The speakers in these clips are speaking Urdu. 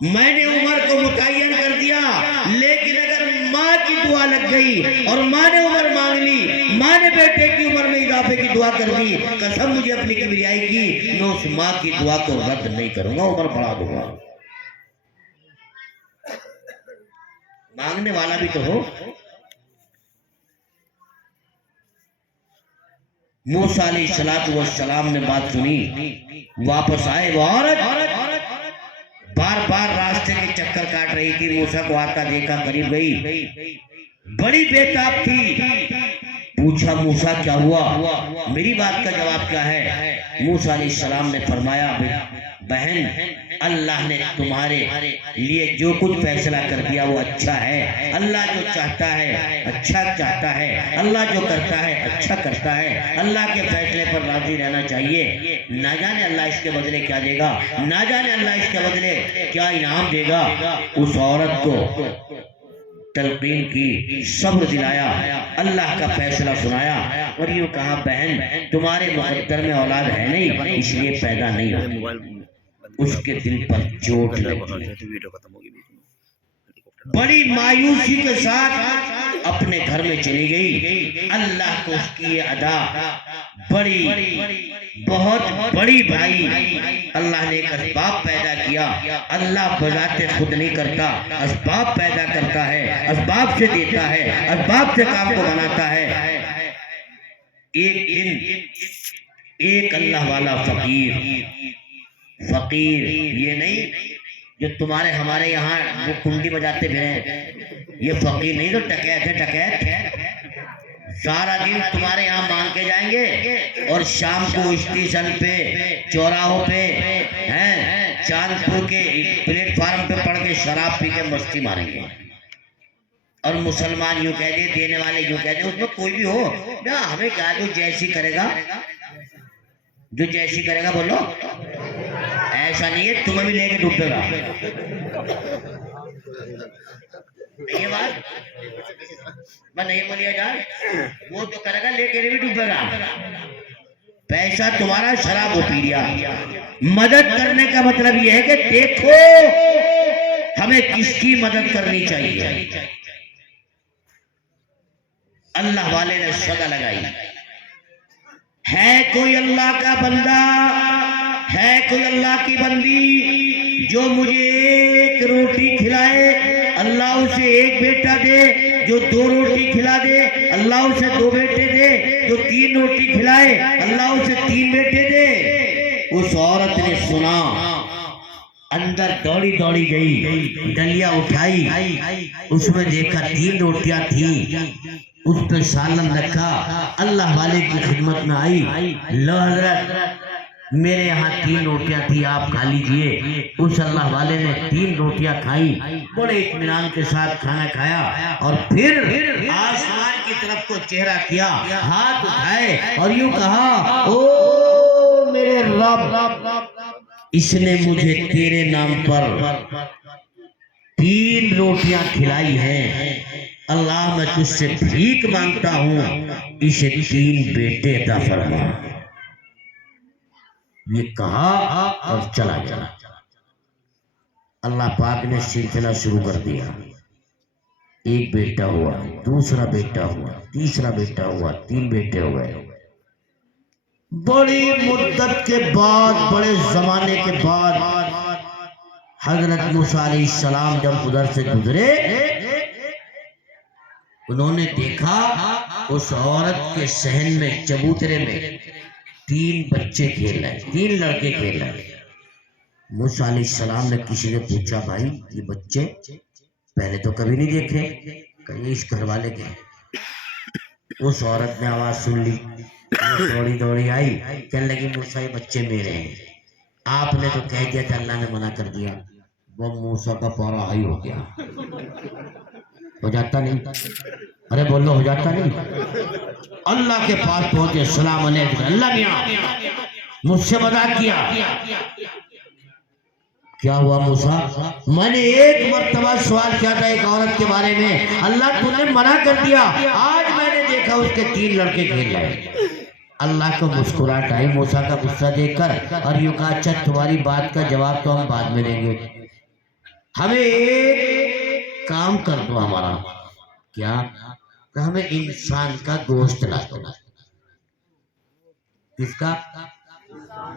میں نے عمر کو متعین کر دیا، لیکن اگر ماں کی دعا لگ گئی اور ماں نے عمر مانگ لی، ماں نے بیٹے کی عمر میں اضافے کی دعا کر دی، قسم مجھے اپنی کبریائی کی، میں اس ماں کی دعا کو رد نہیں کروں گا، عمر بڑھا دوں گا۔ مانگنے والا بھی تو ہو۔ موسیٰ علیہ السلام نے بات سنی، واپس آئے۔ وہ عورت بار بار راستے کے چکر کاٹ رہی تھی، موسیٰ کو آتا دیکھا، قریب گئی، بڑی بے تاب تھی۔ پوچھا موسیٰ کیا ہوا، میری بات کا جواب کیا ہے؟ موسیٰ علیہ السلام نے فرمایا بہن، اللہ نے تمہارے لیے جو کچھ فیصلہ کر دیا وہ اچھا ہے۔ اللہ جو چاہتا ہے اچھا چاہتا ہے، اللہ جو کرتا ہے اچھا کرتا ہے۔ اللہ کے فیصلے پر راضی رہنا چاہیے۔ نہ جانے اللہ اس کے بدلے کیا دے گا، نہ جانے اللہ اس کے بدلے کیا انعام دے گا۔ اس عورت کو تلقین کی، صبر دلایا، اللہ کا فیصلہ سنایا، اور یوں کہا بہن تمہارے مقدر میں اولاد ہے نہیں، اس لیے پیدا نہیں ہوئی۔ اس کے دل پر چوٹ لگی، بڑی مایوسی کے ساتھ اپنے گھر میں چلی گئی۔ اللہ کو اس کی یہ ادا بہت بڑی بھائی، اللہ نے ایک اسباب پیدا کیا۔ اللہ بذات خود نہیں کرتا، اسباب پیدا کرتا ہے، اسباب سے دیتا ہے، اسباب سے کام کو بناتا ہے۔ ایک دن ایک اللہ والا فقیر، یہ نہیں جو تمہارے ہمارے یہاں وہ کنڈی بجاتے پھریں، یہ فقیر نہیں تو ڈکیت ہے، ڈکیت سارا دن تمہارے یہاں مانگ کے جائیں گے، اور شام کو اسٹیشن پہ، چوراہوں پہ، چاند پور کے پلیٹ فارم پہ پڑھ کے شراب پی کے مستی ماریں گے۔ اور مسلمان یوں کہہ دے، دینے والے یوں کہہ دے، اس میں کوئی بھی ہو ہمیں کیا، جو جیسی کرے گا، جو جیسی کرے گا بولو، ایسا نہیں ہے تمہیں بھی لے کے ڈوبے گا۔ یہ بات نہیں بولیا جائے، وہ تو کرے گا لے کے بھی ڈوبے گا۔ پیسہ تمہارا شراب ہو پی لیا۔ مدد کرنے کا مطلب یہ ہے کہ دیکھو ہمیں کس کی مدد کرنی چاہیے۔ اللہ والے نے صدا لگائی، ہے کوئی اللہ کا بندہ، ہے کوئی اللہ کی بندی جو مجھے ایک روٹی کھلائے، اللہ اسے ایک بیٹا دے، جو 2 روٹی کھلا دے اللہ اسے 2 بیٹے دے، جو 3 روٹی کھلائے اللہ اسے 3 بیٹے دے۔ اس عورت نے سنا، اندر دوڑی دوڑی گئی، ڈلیا اٹھائی، اس میں دیکھا 3 روٹیاں تھیں، اس پہ سالن رکھا، اللہ والے کی خدمت میں آئی، لو حضرت میرے یہاں 3 روٹیاں تھی، آپ کھا لیجئے۔ اس اللہ والے نے 3 روٹیاں کھائیں، بڑے اطمینان کے ساتھ کھانا کھایا، اور پھر آسمان کی طرف کو چہرہ کیا، ہاتھ اٹھائے اور یوں کہا، او میرے رب، اس نے مجھے تیرے نام پر 3 روٹیاں کھلائی ہیں، اللہ میں تجھ سے بھیک مانگتا ہوں، اسے 3 بیٹے عطا فرما۔ یہ کہا اور چلا گیا۔ اللہ پاک نے سلسلہ شروع کر دیا، ایک بیٹا ہوا، دوسرا بیٹا ہوا، تیسرا بیٹا ہوا، 3 بیٹے ہوئے۔ بڑی مدت کے بعد، بڑے زمانے کے بعد حضرت موسیٰ علیہ السلام جب ادھر سے گزرے، انہوں نے دیکھا اس عورت کے صحن میں، چبوترے میں 3 بچے کھیل رہے، 3 لڑکے کھیل رہے۔ موسیٰ علیہ السلام نے کسی نے پوچھا، بھائی یہ بچے پہلے تو کبھی نہیں دیکھے، کہیں اس گھر والے کے؟ اس عورت نے آواز سن لی، دوڑی دوڑی آئی، کہنے لگی موسیٰ یہ بچے میرے ہیں، آپ نے تو کہہ دیا تھا، اللہ نے منع کر دیا۔ وہ موسیٰ کا پارا ہائی ہو گیا، ہو جاتا نہیں، ارے بولو ہو جاتا نہیں۔ اللہ کے پاس پہنچے، السلام علیکم، اللہ میاں مجھ سے مذاق کیا، کیا ہوا موسیٰ؟ میں نے ایک مرتبہ سوال کیا تھا ایک عورت کے بارے میں، اللہ تو نے منع کر دیا، آج میں نے دیکھا اس کے 3 لڑکے کھیل رہے۔ اللہ کو مسکراہٹ آئی موسیٰ کا غصہ دیکھ کر، اور یوں کہا اچھا تمہاری بات کا جواب تو ہم بعد میں دیں گے، ہمیں ایک کام کر دو ہمارا. کیا؟ کہ ہمیں انسان کا گوشت لا دو. کس کا؟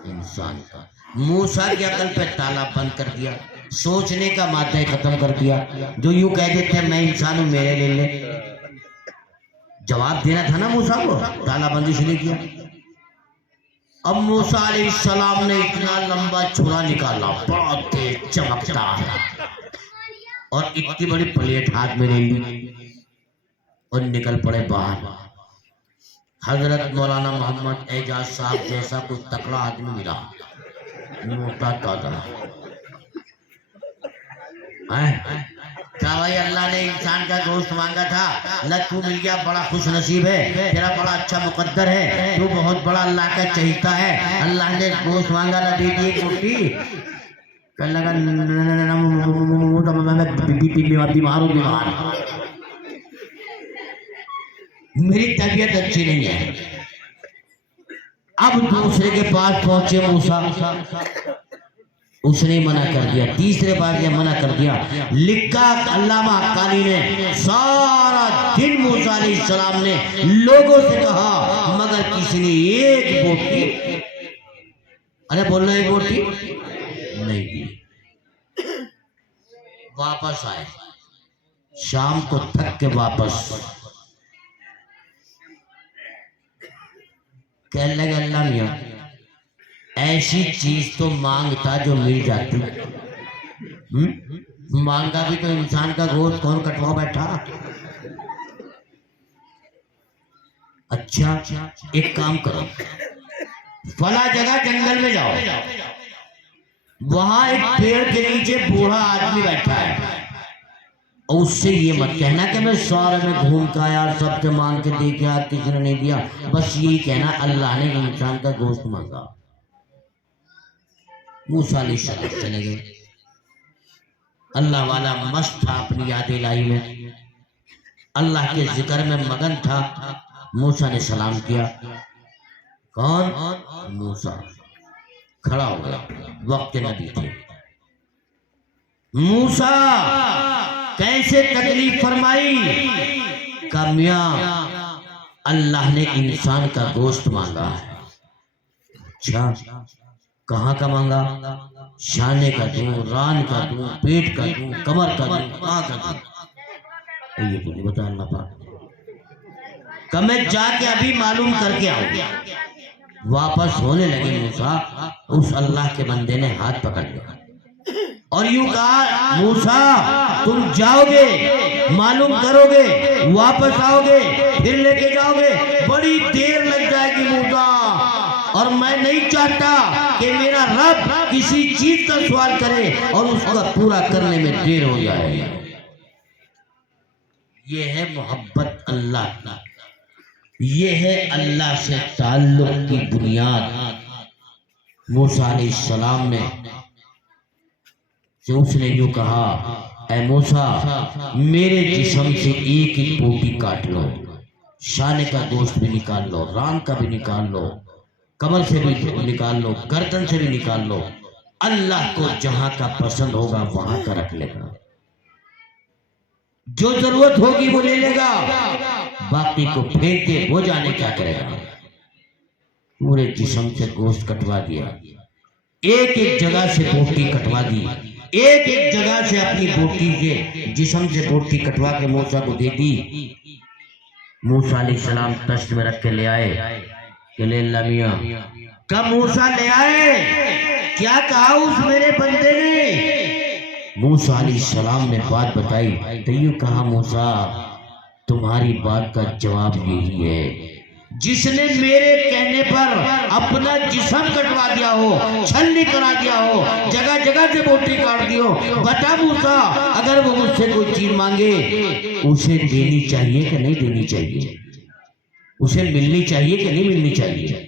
انسان کا. موسیٰ کی عقل پہ تالا بند کر دیا، سوچنے کا مادہ ختم کر دیا. جو یوں کہہ دیتے ہیں میں انسان ہوں میرے لے لے. جواب دینا تھا نا موسیٰ کو، تالا بندی سے لے کیا. اب موسیٰ علیہ السلام نے اتنا لمبا چھرا نکالا، بڑا تیز چمکتا ہے، اور اتنی بڑی پلیٹ ہاتھ میں لے لی اور نکل پڑے باہر. حضرت مولانا محمد اعجاز صاحب جیسا کوئی تکڑا آدمی ملا، موٹا تازہ. کیا بھائی اللہ نے انسان کا گوشت مانگا تھا، نہ تو مل گیا، بڑا خوش نصیب ہے، تیرا بڑا اچھا مقدر ہے، تو بہت بڑا اللہ کا چہیتا ہے. اللہ نے گوشت مانگا نہ دے دی روٹی. کہنے لگا بیمار، میری طبیعت اچھی نہیں ہے. اب دوسرے کے پاس پہنچے موسیٰ، اس نے منع کر دیا. تیسرے بار یہ منع کر دیا. لکھا علامہ حقانی نے سارا دن موسیٰ علیہ السلام نے لوگوں سے کہا، مگر کسی نے ایک بوٹی، ارے بولنا ایک بوٹی نہیں دی. واپس آئے شام کو تھک کے واپس. کہنے لگے اللہ میاں ایسی چیز تو مانگتا جو مل جاتی. مانگا بھی تو انسان کا گوشت، کون کٹوا بیٹھا. اچھا ایک کام کرو، فلاں جگہ جنگل میں جاؤ، وہاں ایک پیڑ کے نیچے بوڑھا آدمی بیٹھا ہے، اور اس سے یہ مت کہنا کہ میں سارے میں گھوم کا آیا، سب سے مانگ کے دے کے آج کسی نے نہیں دیا. بس یہی کہنا اللہ نے انسان کا گوشت مانگا. موسیٰ علیہ السلام چلے گئے. اللہ والا مست تھا اپنی یاد الہی میں، اللہ کے ذکر میں مگن تھا. موسیٰ نے سلام کیا. کون؟ موسیٰ. کھڑا ہو گیا، وقت نبی تھے. موسیٰ کیسے تکلیف فرمائی؟ کہ میاں اللہ نے انسان کا گوشت مانگا ہے. اچھا کہاں کا مانگا؟ شانے کا دوں، ران کا دوں، پیٹ کا دوں، کمر کا دوں، کہاں کا دوں؟ یہ تو نہیں بتا اللہ پاک. کہ میں جا کے ابھی معلوم کر کے آؤں. واپس ہونے لگے موسیٰ، اس اللہ کے بندے نے ہاتھ پکڑ لیا اور یوں کہا موسیٰ تم جاؤ گے، معلوم کرو گے، واپس آؤ گے، پھر لے کے جاؤ گے، بڑی دیر لگ جائے گی موسیٰ، اور میں نہیں چاہتا کہ میرا رب کسی چیز کا سوال کرے اور اس کا پورا کرنے میں دیر ہو جائے. یہ ہے محبت اللہ کی، یہ ہے اللہ سے تعلق کی بنیاد. موسیٰ علیہ السلام نے اس نے یوں کہا اے موسیٰ میرے جسم سے ایک ایک بوٹی کاٹ لو، شانے کا گوشت بھی نکال لو، ران کا بھی نکال لو، کمر سے بھی نکال لو، گردن سے بھی نکال لو، اللہ کو جہاں کا پسند ہوگا وہاں کا رکھ لے گا، جو ضرورت ہوگی وہ لے لے گا، باقی کو پھینک کے وہ جانے کیا کرے گا. پورے جسم سے گوشت کٹوا دیا، ایک ایک جگہ سے بوٹی کٹوا دی، ایک ایک جگہ سے اپنی بوٹی کے جسم سے بوٹی کٹوا کے موسیٰ کو دے دی. موسیٰ علیہ السلام تشت میں رکھ کے لے آئے کہ لے اللہ میاں. کب موسیٰ لے آئے کیا کہا اس میرے بندے نے؟ موسیٰ علیہ السلام نے بات بتائی تو یوں کہا موسیٰ تمہاری بات کا جواب یہی ہے، جس نے میرے کہنے پر اپنا جسم کٹوا دیا ہو، چھلنی کرا دیا ہو، جگہ جگہ سے بوٹی کاٹ دی ہو، بتا موسیٰ اگر وہ مجھ سے کوئی چیز مانگے اسے دینی چاہیے کہ نہیں دینی چاہیے، اسے ملنی چاہیے کہ نہیں ملنی چاہیے؟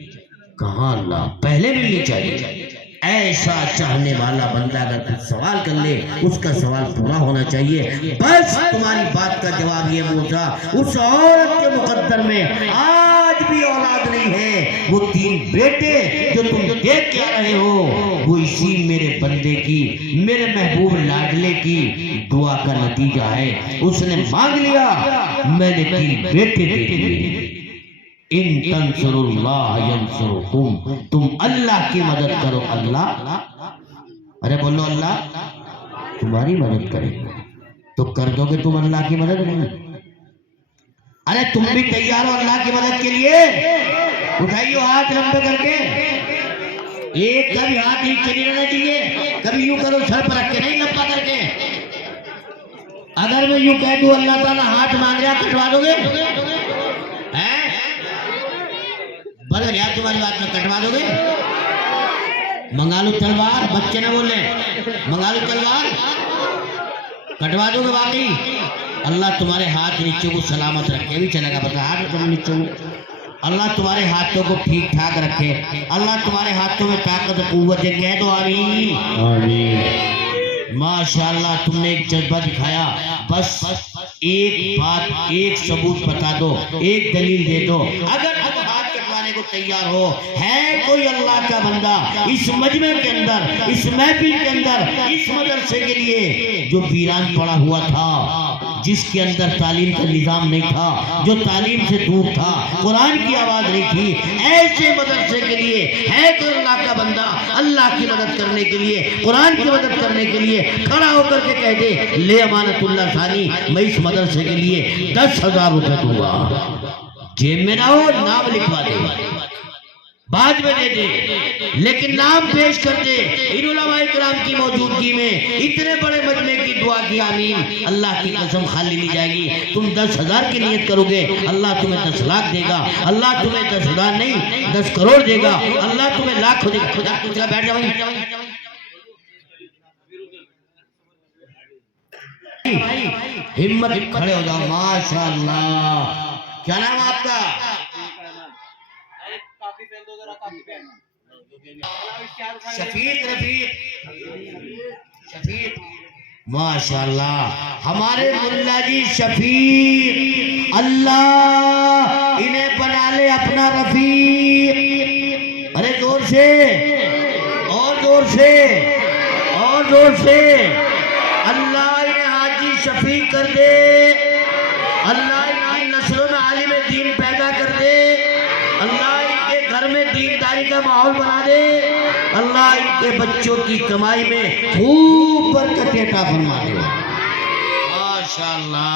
کہاں اللہ پہلے ملنی چاہیے. ایسا چاہنے والا بندہ اگر کچھ سوال کر لے اس کا سوال پورا ہونا چاہیے. بس تمہاری بات کا جواب یہ موسیٰ اس عورت کے مقدر میں آج بھی اولاد نہیں ہے، وہ 3 بیٹے جو تم دیکھ کے آ رہے ہو وہ اسی میرے بندے کی، میرے محبوب لاڈلے کی دعا کا نتیجہ ہے. اس نے مانگ لیا, میں نے 3 بیٹے دے دیے. ان تنصر اللہ ینصرکم, تم اللہ کی مدد کرو, اللہ, ارے بولو اللہ تمہاری مدد کرے. تو کر دو گے تم اللہ کی مدد نہیں؟ ارے تم بھی تیار ہو اللہ کی مدد کے لیے؟ اٹھائیو ہاتھ لمبے کر کے. ایک کبھی ہاتھ نیچے نہیں رہنا چاہیے, کبھی یوں کرو سر پر رکھ کے نہیں, لمبا کر کے. اگر میں یوں کہہ دوں اللہ تعالیٰ ہاتھ مانگ رہا, کٹوا دو گے؟ بولے یار تمہاری بات میں کٹوا دو گے؟ منگا لو تلوار, بچے نہ بولے, منگا لو تلوار, کٹوا دو گے واقعی؟ اللہ تمہارے ہاتھ نیچے کو سلامت رکھے. بھی چلے گا بتا, ہاتھ نیچے کو اللہ تمہارے ہاتھوں کو ٹھیک ٹھاک رکھے. اللہ تمہارے ہاتھوں میں طاقت و قوت ہے. کہہ دو آمین. آمین. ماشاءاللہ تم نے ایک جذبہ دکھایا. بس ایک بات, ایک ثبوت بتا دو, ایک دلیل دے دو. اگر تم ہاتھ کٹوانے کو تیار ہو, ہے کوئی اللہ کا بندہ اس مجمع کے اندر, اس محفل کے اندر, اس مدرسے کے لیے جو ویران پڑا ہوا تھا, جس کے اندر تعلیم کا نظام نہیں تھا, جو تعلیم سے دور تھا, قرآن کی آواز نہیں تھی, ایسے مدرسے کے لیے ہے کوئی اللہ کا بندہ اللہ کی مدد کرنے کے لیے, قرآن کی مدد کرنے کے لیے کھڑا ہو کر کے کہہ دے لے امانت اللہ ثانی, میں اس مدرسے کے لیے 10,000 روپے دوں گا. جیب میں نہ ہو, نام لکھوا دے, بعد میں دے دے, لیکن نام پیش کر دے. ان علماء کرام کی موجودگی میں اتنے بڑے مجمع کی دعا کی آمین. اللہ کی قسم خالی نہیں جائے گی. تم 10,000 کی نیت کرو گے, اللہ تمہیں 10 لاکھ دے گا. اللہ تمہیں 10,000 نہیں 10 کروڑ دے گا. اللہ تمہیں لاکھ دے گا. خدا کچھ بیٹھ جاؤ, ہمت کھڑے ہو جاؤ. ماشاءاللہ. کیا نام آپ کا؟ شفیق, شفیق. ماشاءاللہ ہمارے ملا جی شفیق, اللہ انہیں بنا لے اپنا رفیق. ارے زور سے, اور زور سے, اور زور سے. اللہ انہیں حاجی شفیق کر دے. اللہ ان نسلوں میں عالم دین پیدا کر دے. اللہ ان کے گھر میں دینداری کا ماحول بنا دے. اللہ ان کے بچوں کی کمائی میں خوب برکت عطا فرما دے. ماشاءاللہ.